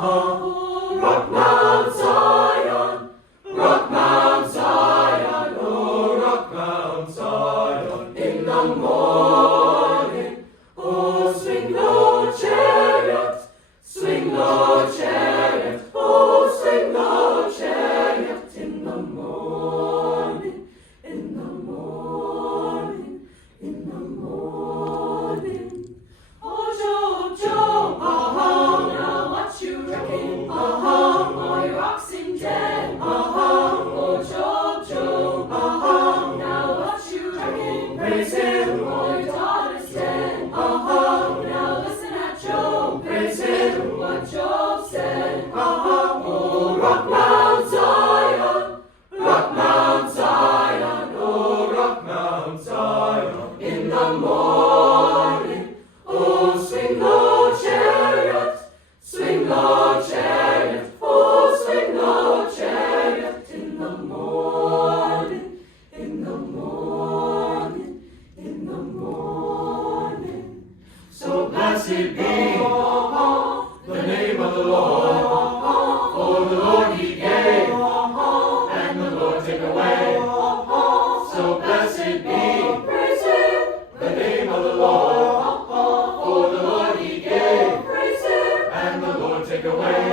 Rock Mount Zion, Rock Mount Zion, oh, Rock Mount Zion. In the morning, oh, swing low, chariot, swing low, chariot, oh, swing low, chariot. In the morning, in the morning, in the morning. Oh, Job, Job, now what you reckon? Oh, your oxen dead. Oh, Job, Job, now what you reckon? Praise him, oh, your daughter's dead. Now listen at Job, praise him, what Job said. Oh, Rock Mount Zion, Rock Mount Zion, oh, Rock Mount Zion. In the morning, oh, swing low, chariot, swing low, chariot, oh, swing low, chariot. In the morning, in the morning, in the morning. So blessed be the name of the Lord, for the Lord he gave, and the Lord took away. So blessed be, praise him, the name of the Lord, for the Lord he gave, praise him, and the Lord took away.